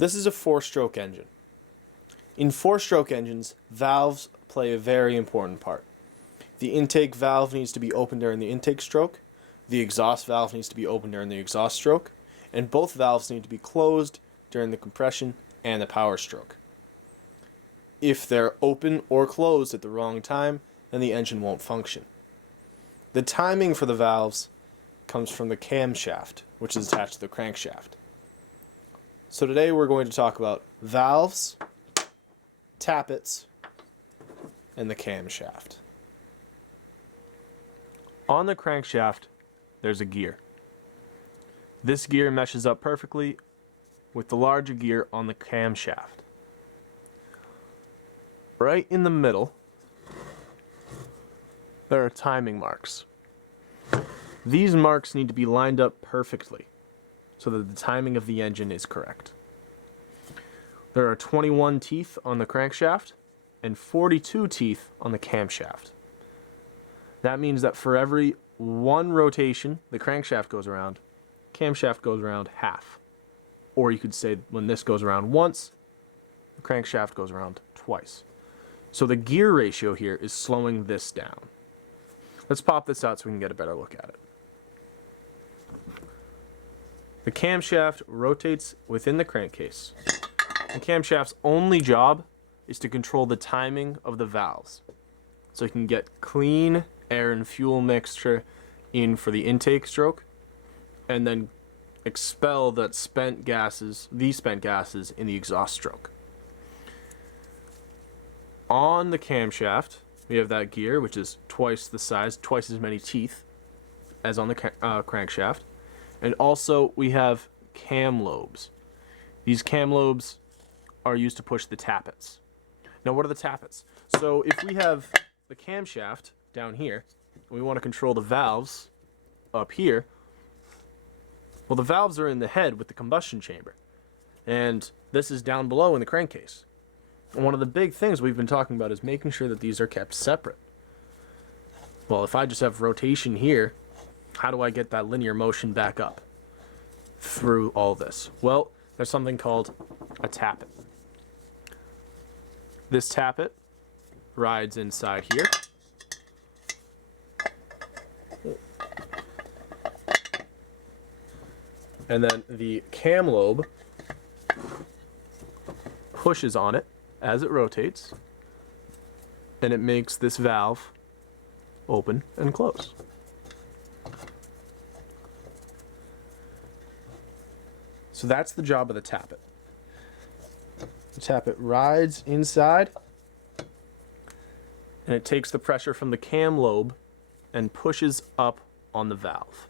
This is a four-stroke engine. In four-stroke engines, valves play a very important part. The intake valve needs to be open during the intake stroke, the exhaust valve needs to be open during the exhaust stroke, and both valves need to be closed during the compression and the power stroke. If they're open or closed at the wrong time, then the engine won't function. The timing for the valves comes from the camshaft, which is attached to the crankshaft. So today we're going to talk about valves, tappets, and the camshaft. On the crankshaft, there's a gear. This gear meshes up perfectly with the larger gear on the camshaft. Right in the middle, there are timing marks. These marks need to be lined up perfectly so that the timing of the engine is correct. There are 21 teeth on the crankshaft and 42 teeth on the camshaft. That means that for every one rotation the crankshaft goes around, camshaft goes around half. Or you could say when this goes around once, the crankshaft goes around twice. So the gear ratio here is slowing this down. Let's pop this out so we can get a better look at it. The camshaft rotates within the crankcase. The camshaft's only job is to control the timing of the valves, so you can get clean air and fuel mixture in for the intake stroke, and then expel these spent gases in the exhaust stroke. On the camshaft, we have that gear, which is twice the size, twice as many teeth as on the crankshaft. And also, we have cam lobes. These cam lobes are used to push the tappets. Now, what are the tappets? So, if we have the camshaft down here, and we want to control the valves up here, well, the valves are in the head with the combustion chamber. And this is down below in the crankcase. And one of the big things we've been talking about is making sure that these are kept separate. Well, if I just have rotation here, how do I get that linear motion back up through all this? Well, there's something called a tappet. This tappet rides inside here. And then the cam lobe pushes on it as it rotates, and it makes this valve open and close. So that's the job of the tappet. The tappet rides inside, and it takes the pressure from the cam lobe and pushes up on the valve.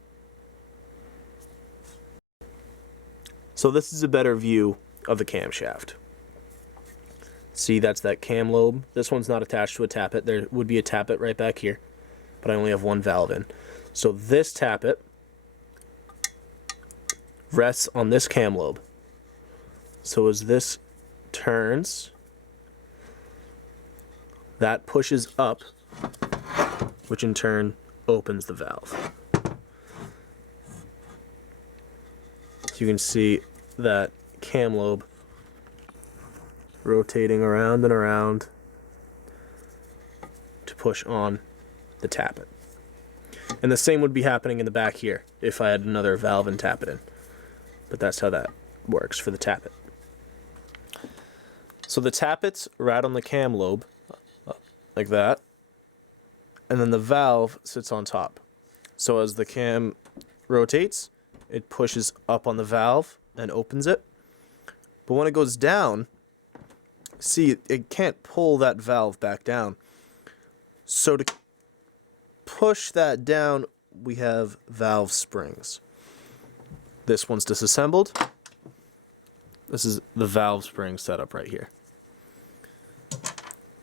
So this is a better view of the camshaft. See, that's that cam lobe. This one's not attached to a tappet. There would be a tappet right back here, but I only have one valve in. So this tappet rests on this cam lobe. So as this turns, that pushes up, which in turn opens the valve. So you can see that cam lobe rotating around and around to push on the tappet. And the same would be happening in the back here if I had another valve and tappet in. But that's how that works for the tappet. So the tappets ride on the cam lobe like that, and then the valve sits on top. So as the cam rotates, it pushes up on the valve and opens it. But when it goes down, see, it can't pull that valve back down. So to push that down, we have valve springs. This one's disassembled. This is the valve spring setup right here.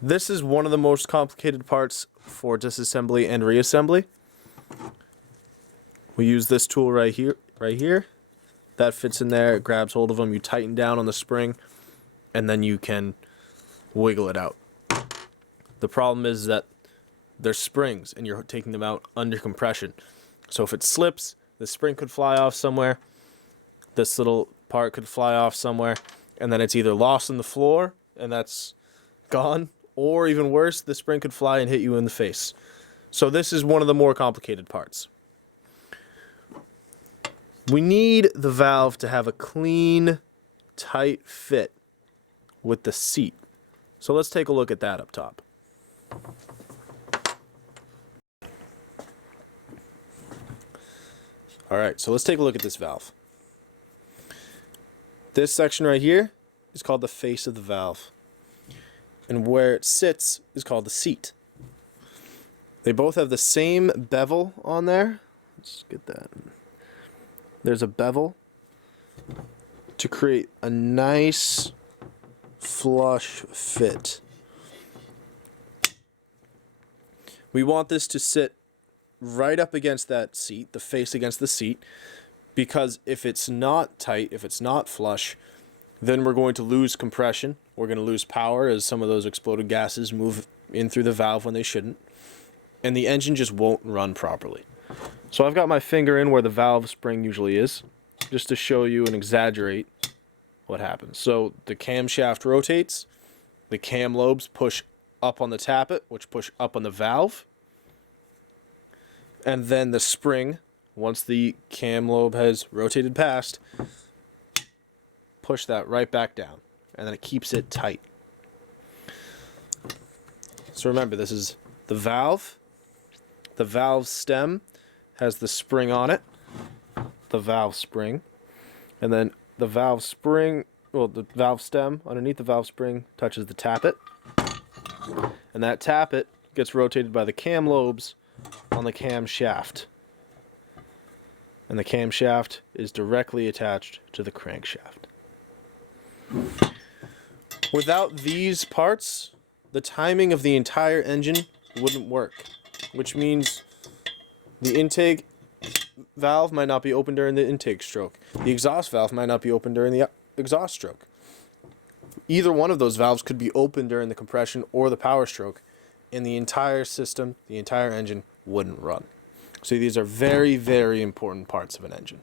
This is one of the most complicated parts for disassembly and reassembly. We use this tool right here. That fits in there, it grabs hold of them, you tighten down on the spring, and then you can wiggle it out. The problem is that they're springs, and you're taking them out under compression. So if it slips, the spring could fly off somewhere, this little part could fly off somewhere, and then it's either lost in the floor and that's gone, or even worse, the spring could fly and hit you in the face. So this is one of the more complicated parts. We need the valve to have a clean, tight fit with the seat. So let's take a look at that up top. All right, so let's take a look at this valve. This section right here is called the face of the valve. And where it sits is called the seat. They both have the same bevel on there. Let's get that. There's a bevel to create a nice flush fit. We want this to sit right up against that seat, the face against the seat, because if it's not tight, if it's not flush, then we're going to lose compression. We're going to lose power as some of those exploded gases move in through the valve when they shouldn't, and the engine just won't run properly. So I've got my finger in where the valve spring usually is, just to show you and exaggerate what happens. So the camshaft rotates, the cam lobes push up on the tappet, which push up on the valve, and then the spring, once the cam lobe has rotated past, push that right back down, and then it keeps it tight. So remember, this is the valve. The valve stem has the spring on it, the valve spring, and then the valve spring, well, the valve stem underneath the valve spring touches the tappet, and that tappet gets rotated by the cam lobes on the camshaft, and the camshaft is directly attached to the crankshaft. Without these parts, the timing of the entire engine wouldn't work, which means the intake valve might not be open during the intake stroke. The exhaust valve might not be open during the exhaust stroke. Either one of those valves could be open during the compression or the power stroke, and the entire system, the entire engine, wouldn't run. So these are very, very important parts of an engine.